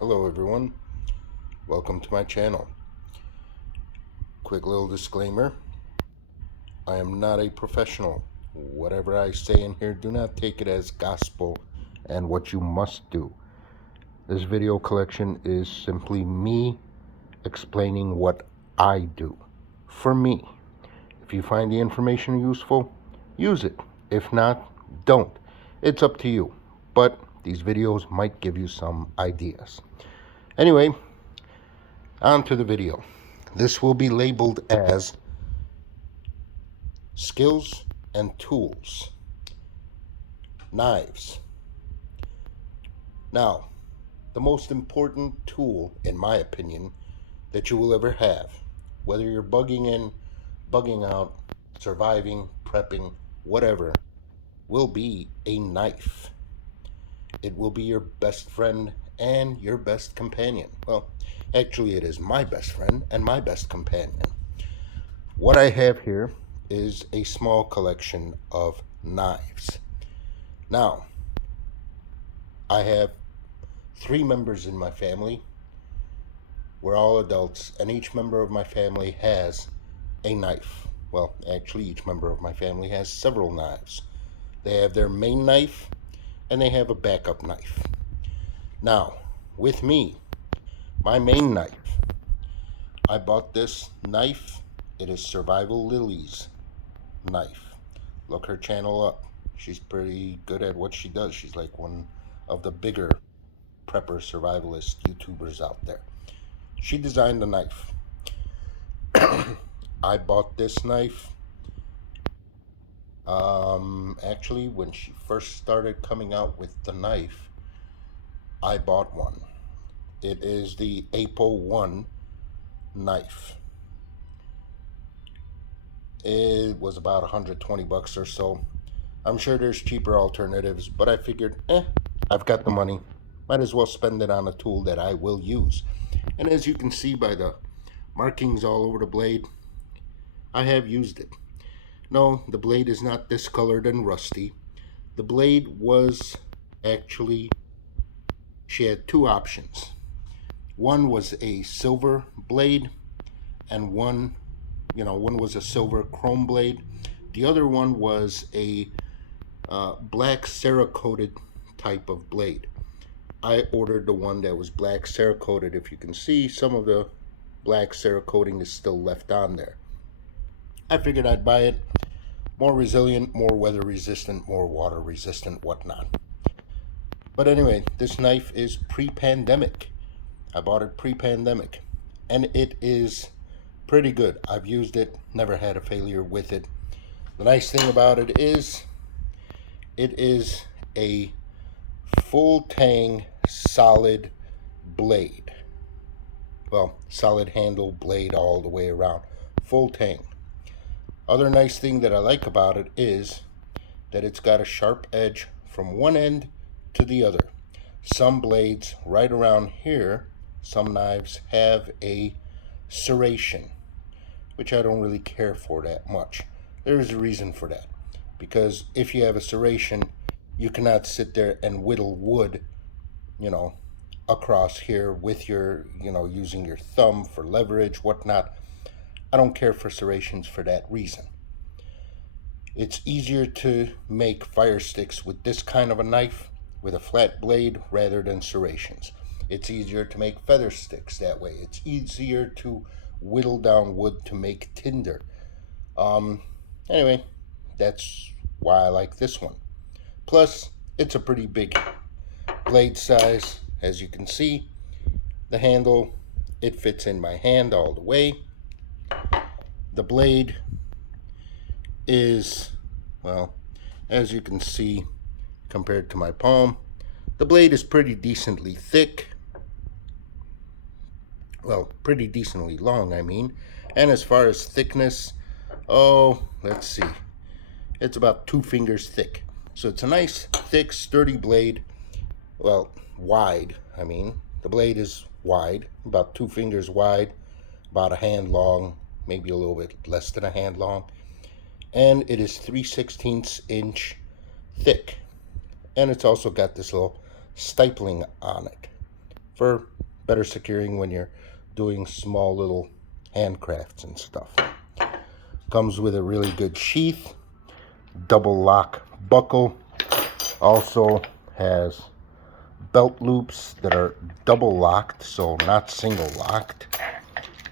Hello everyone, welcome to my channel. Quick little disclaimer, I am not a professional. Whatever I say in here, do not take it as gospel and what you must do. This video collection is simply me explaining what I do. For me, if you find the information useful, use it. If not, don't. It's up to you. But these videos might give you some ideas. Anyway, on to the video. This will be labeled as skills and tools. Knives. Now, the most important tool, in my opinion, that you will ever have, whether you're bugging in, bugging out, surviving, prepping, whatever, will be a knife. It will be your best friend and your best companion. Well, actually, it is my best friend and my best companion. What I have here is a small collection of knives. Now, I have 3 members in my family. We're all adults, and each member of my family has a knife. Well, actually, each member of my family has several knives. They have their main knife, and they have a backup knife. Now, with me, my main knife, I bought this knife. It is Survival Lily's knife. Look her channel up. She's pretty good at what she does. She's like one of the bigger prepper survivalist YouTubers out there. She designed the knife. I bought this knife actually when she first started coming out with the knife. I bought one. It is the Apo-1 knife. It was about 120 bucks or so. I'm sure there's cheaper alternatives, but I figured, I've got the money. Might as well spend it on a tool that I will use. And as you can see by the markings all over the blade, I have used it. No, the blade is not discolored and rusty. The blade was actually, she had 2 options. One was a silver blade, and one was a silver chrome blade. The other one was a black Cerakoted type of blade. I ordered the one that was black Cerakoted. If you can see, some of the black Cerakoting is still left on there. I figured I'd buy it. More resilient, more weather resistant, more water resistant, whatnot. But anyway, this knife is pre-pandemic. I bought it pre-pandemic, and it is pretty good. I've used it, never had a failure with it. The nice thing about it is a full tang solid blade. Well, solid handle blade all the way around. Full tang. Other nice thing that I like about it is that it's got a sharp edge from one end to the other. Some blades right around here, some knives have a serration, which I don't really care for that much. There is a reason for that, because if you have a serration, you cannot sit there and whittle wood, across here with your, using your thumb for leverage, whatnot. I don't care for serrations for that reason. It's easier to make fire sticks with this kind of a knife with a flat blade rather than serrations. It's easier to make feather sticks that way. It's easier to whittle down wood to make tinder. Anyway, that's why I like this one. Plus, it's a pretty big blade size. As you can see, the handle, it fits in my hand all the way. The blade is, well, as you can see, compared to my palm, the blade is pretty decently thick. Well, pretty decently long, I mean. And as far as thickness, let's see. It's about 2 fingers thick. So it's a nice, thick, sturdy blade. Well, wide, I mean. The blade is wide, about 2 fingers wide, about a hand long, maybe a little bit less than a hand long. And it is 3/16 inch thick. And it's also got this little stipling on it. for better securing when you're doing small little handcrafts and stuff. Comes with a really good sheath, double lock buckle, also has belt loops that are double locked, so not single locked.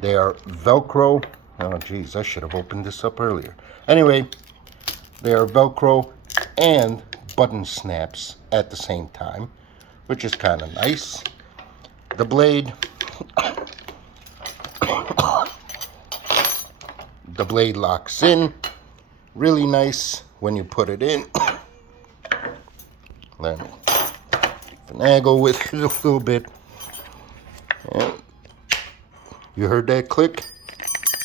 They are Velcro. Oh geez, I should have opened this up earlier. Anyway, they are Velcro and button snaps at the same time, which is kind of nice. The blade, the blade locks in really nice when you put it in. Let me finagle with it a little bit. And you heard that click?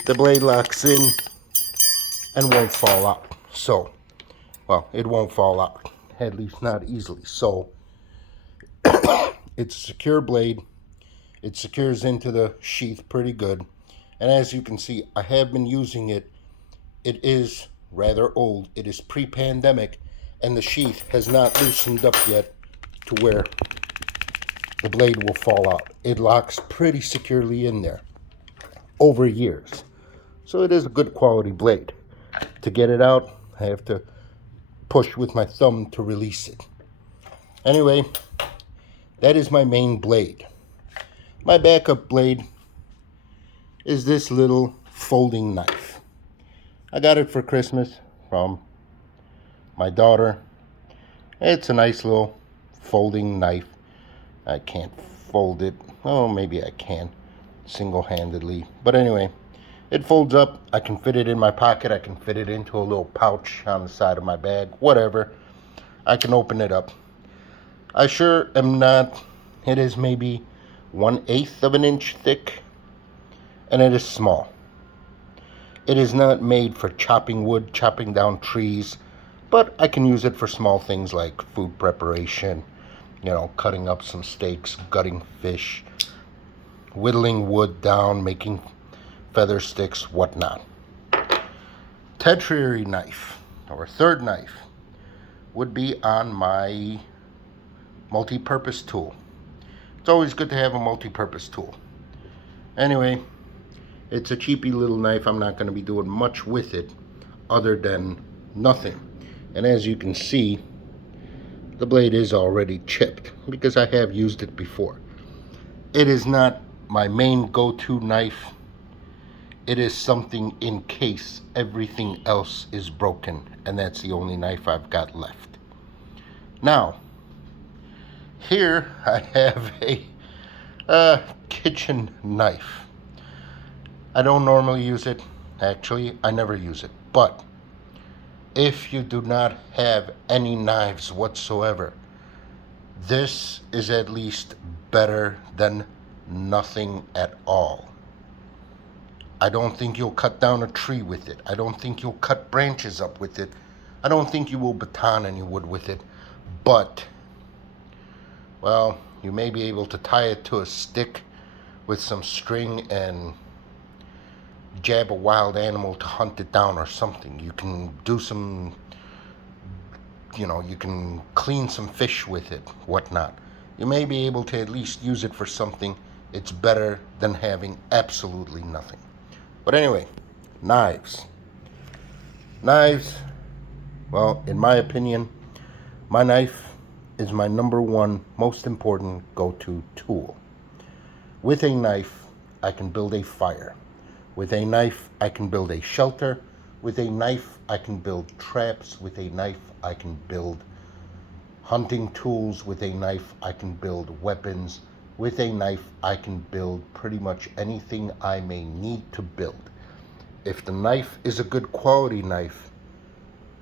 The blade locks in and won't fall out. So, well, it won't fall out, at least not easily. So, it's a secure blade. It secures into the sheath pretty good. And as you can see, I have been using it. It is rather old. It is pre-pandemic, and the sheath has not loosened up yet to where the blade will fall out. It locks pretty securely in there over years. So it is a good quality blade. To get it out, I have to push with my thumb to release it. Anyway, that is my main blade. My backup blade is this little folding knife. I got it for Christmas from my daughter. It's a nice little folding knife. I can't fold it. Oh, maybe I can single-handedly. But anyway, it folds up. I can fit it in my pocket. I can fit it into a little pouch on the side of my bag. Whatever. I can open it up. I sure am not. It is maybe 1/8 of an inch thick, and it is small. It is not made for chopping wood, chopping down trees, but I can use it for small things like food preparation, cutting up some steaks, gutting fish, whittling wood down, making feather sticks, whatnot. Tertiary knife, or third knife, would be on my multi-purpose tool. It's always good to have a multi-purpose tool. Anyway, it's a cheapy little knife. I'm not going to be doing much with it other than nothing. And as you can see, the blade is already chipped because I have used it before. It is not my main go-to knife. It is something in case everything else is broken, and that's the only knife I've got left. Now, here I have a kitchen knife. I don't normally use it. Actually, I never use it. But if you do not have any knives whatsoever, this is at least better than nothing at all. I don't think you'll cut down a tree with it. I don't think you'll cut branches up with it. I don't think you will baton any wood with it. But, well, you may be able to tie it to a stick with some string and jab a wild animal to hunt it down or something. You can do some, you can clean some fish with it, whatnot. You may be able to at least use it for something. It's better than having absolutely nothing. But anyway, knives. Knives, well, in my opinion, my knife is my number one most important go-to tool. With a knife, I can build a fire. With a knife, I can build a shelter. With a knife, I can build traps. With a knife, I can build hunting tools. With a knife, I can build weapons. With a knife, I can build pretty much anything I may need to build. If the knife is a good quality knife,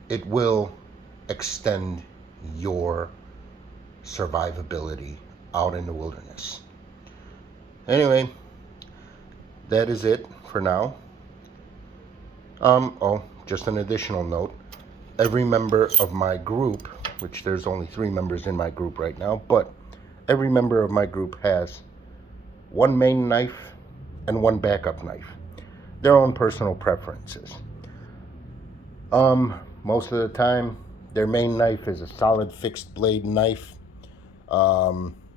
it will extend your survivability out in the wilderness. Anyway, that is it for now. Just an additional note. Every member of my group, which there's only 3 members in my group right now, but every member of my group has one main knife and one backup knife. Their own personal preferences. Most of the time, their main knife is a solid fixed blade knife.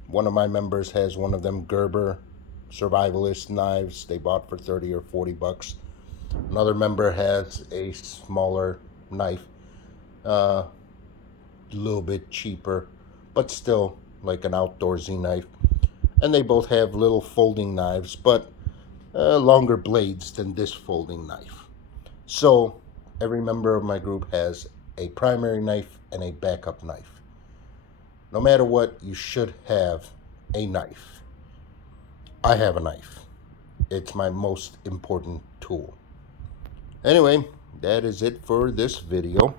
One of my members has one of them Gerber survivalist knives they bought for 30 or 40 bucks. Another member has a smaller knife, a little bit cheaper, but still like an outdoorsy knife. And they both have little folding knives, but longer blades than this folding knife. So every member of my group has a primary knife and a backup knife. No matter what, you should have a knife. I have a knife. It's my most important tool. Anyway, that is it for this video.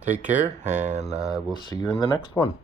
Take care, and I will see you in the next one.